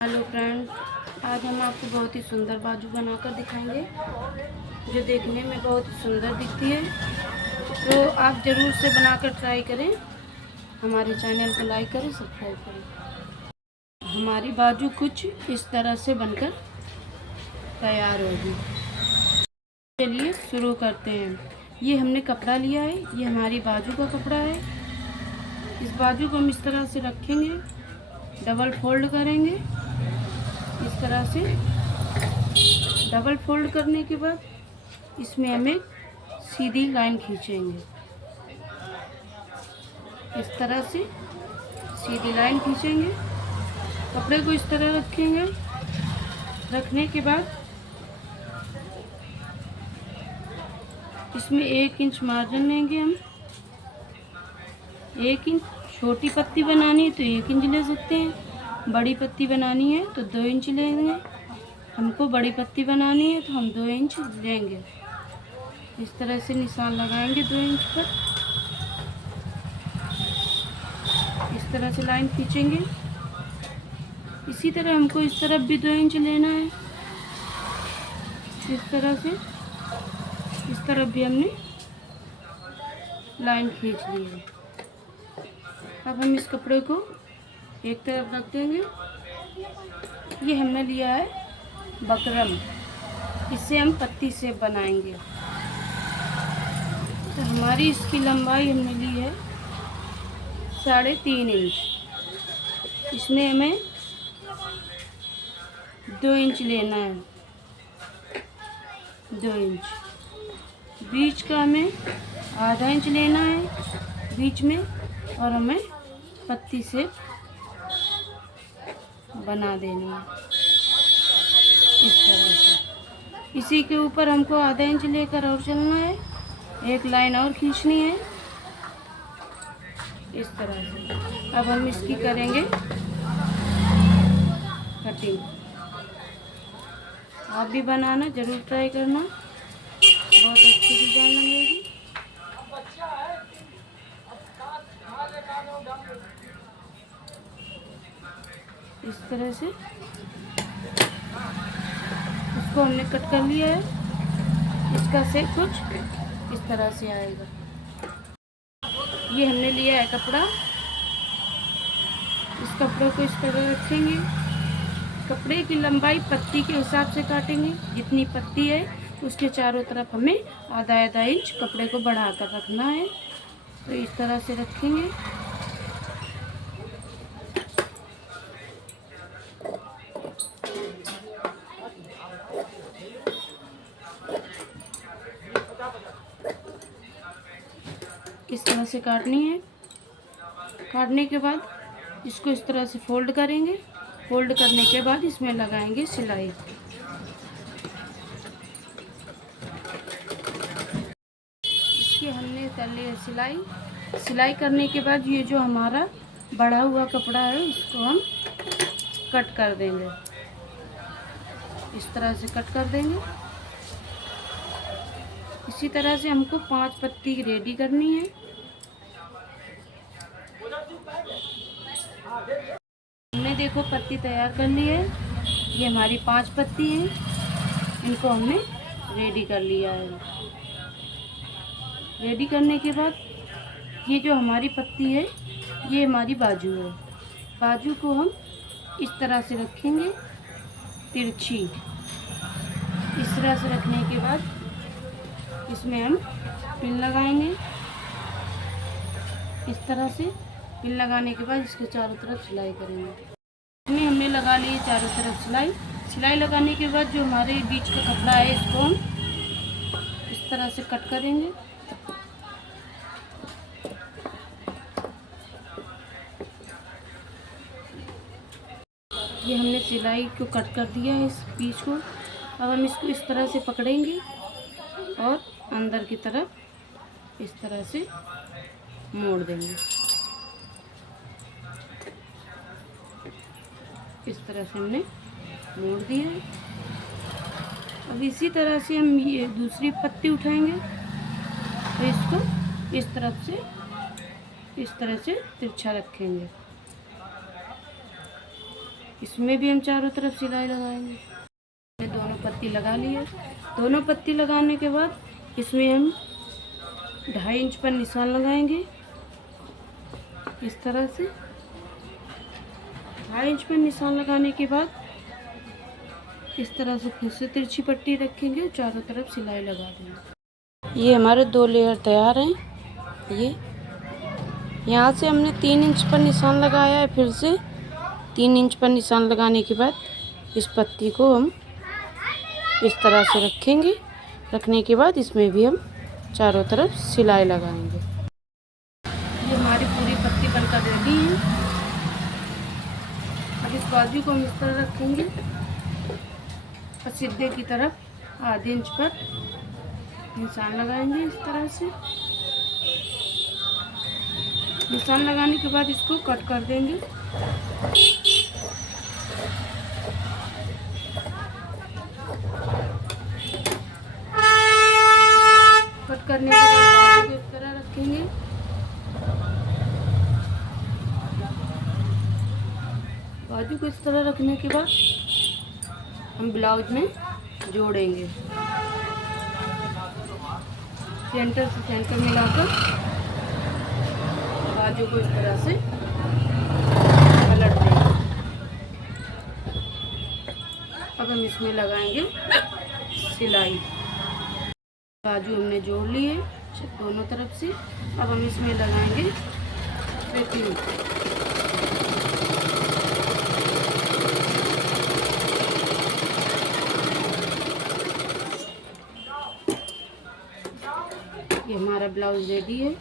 Hello friend, आज हम आपको बहुत ही सुंदर बाजू बनाकर दिखाएंगे जो देखने में बहुत ही सुंदर दिखती है। तो आप ज़रूर से बनाकर ट्राई करें। हमारे चैनल को लाइक करें, सब्सक्राइब करें। हमारी बाजू कुछ इस तरह से बनकर तैयार होगी। चलिए शुरू करते हैं। ये हमने कपड़ा लिया है, ये हमारी बाजू का कपड़ा है। इस बाजू को हम इस तरह से रखेंगे, डबल फोल्ड करेंगे। इस तरह से डबल फोल्ड करने के बाद इसमें हम एक सीधी लाइन खींचेंगे। इस तरह से सीधी लाइन खींचेंगे, कपड़े को इस तरह रखेंगे। रखने के बाद इसमें 1 इंच मार्जिन लेंगे हम। 1 इंच, छोटी पत्ती बनानी है तो 1 इंच ले सकते हैं, बड़ी पत्ती बनानी है तो 2 इंच लेंगे। हमको बड़ी पत्ती बनानी है तो हम 2 इंच लेंगे। इस तरह से निशान लगाएंगे 2 इंच पर। इस तरह से लाइन खींचेंगे। इसी तरह हमको इस तरफ भी 2 इंच लेना है। इस तरह से इस तरफ भी हमने लाइन खींच ली है। अब हम इस कपड़े को एक तरफ रख देंगे। ये हमने लिया है बकरम, इससे हम पत्ती से बनाएंगे। तो हमारी इसकी लंबाई हमने ली है 3.5 इंच। इसमें हमें 2 इंच लेना है, 2 इंच। बीच का हमें आधा इंच लेना है बीच में, और हमें पत्ती से बना देनी है इस तरह से। इसी के ऊपर हमको आधा इंच लेकर और चलना है, एक लाइन और खींचनी है इस तरह से। अब हम इसकी करेंगे कटिंग। आप भी बनाना, ज़रूर ट्राई करना, बहुत अच्छी डिजाइन लगेगी। इस तरह से इसको हमने कट कर लिया है। इसका शेप कुछ इस तरह से आएगा। ये हमने लिया है कपड़ा, इस कपड़े को इस तरह रखेंगे। कपड़े की लंबाई पत्ती के हिसाब से काटेंगे। जितनी पत्ती है उसके चारों तरफ हमें आधा आधा इंच कपड़े को बढ़ाकर रखना है। तो इस तरह से रखेंगे। इस तरह से काटनी है। काटने के बाद इसको इस तरह से फोल्ड करेंगे। फोल्ड करने के बाद इसमें लगाएंगे सिलाई। इसकी हमने कर ली है सिलाई। सिलाई करने के बाद ये जो हमारा बढ़ा हुआ कपड़ा है इसको हम कट कर देंगे। इस तरह से कट कर देंगे। इसी तरह से हमको 5 पत्ती रेडी करनी है। हमने देखो पत्ती तैयार कर ली है। ये हमारी 5 पत्ती हैं, इनको हमने रेडी कर लिया है। रेडी करने के बाद ये जो हमारी पत्ती है ये हमारी बाजू है। बाजू को हम इस तरह से रखेंगे तिरछी। इस तरह से रखने के बाद इसमें हम पिन लगाएंगे। इस तरह से पिन लगाने के बाद इसके चारों तरफ सिलाई करेंगे। इसमें हमने लगा ली चारों तरफ सिलाई। सिलाई लगाने के बाद जो हमारे बीच का कपड़ा है इसको हम इस तरह से कट करेंगे। ये हमने सिलाई को कट कर दिया है इस बीच को। अब हम इसको इस तरह से पकड़ेंगे और अंदर की तरफ इस तरह से मोड़ देंगे। इस तरह से हमने मोड़ दिया है। अब इसी तरह से हम ये दूसरी पत्ती उठाएंगे तो इसको इस तरफ से इस तरह से तिरछा रखेंगे। इसमें भी हम चारों तरफ सिलाई लगाएंगे। दोनों पत्ती लगा ली है। दोनों पत्ती लगाने के बाद इसमें हम 2.5 इंच पर निशान लगाएंगे। इस तरह से 2.5 इंच पर निशान लगाने के बाद इस तरह से फिर से तिरछी पट्टी रखेंगे और चारों तरफ सिलाई लगा देंगे। ये हमारे 2 लेयर तैयार हैं। ये यहाँ से हमने 3 इंच पर निशान लगाया है। फिर से 3 इंच पर निशान लगाने के बाद इस पत्ती को हम इस तरह से रखेंगे। रखने के बाद इसमें भी हम चारों तरफ सिलाई लगाएंगे। ये हमारी पूरी पत्ती बनकर रेडी है। अब इस बाजू को हम इस तरह रखेंगे और सीधे की तरफ 1/2 इंच पर निशान लगाएंगे। इस तरह से निशान लगाने के बाद इसको कट कर देंगे। कट करने के बाद बाजू को इस तरह रखेंगे। बाजू को इस तरह रखने के बाद हम ब्लाउज में जोड़ेंगे। सेंटर से सेंटर मिलाकर बाजू को इस तरह से पलट देंगे। अब हम इसमें लगाएंगे सिलाई। बाजू हमने जोड़ ली है दोनों तरफ से। अब हम इसमें लगाएंगे स्ट्रेचिंग। ये हमारा ब्लाउज रेडी है।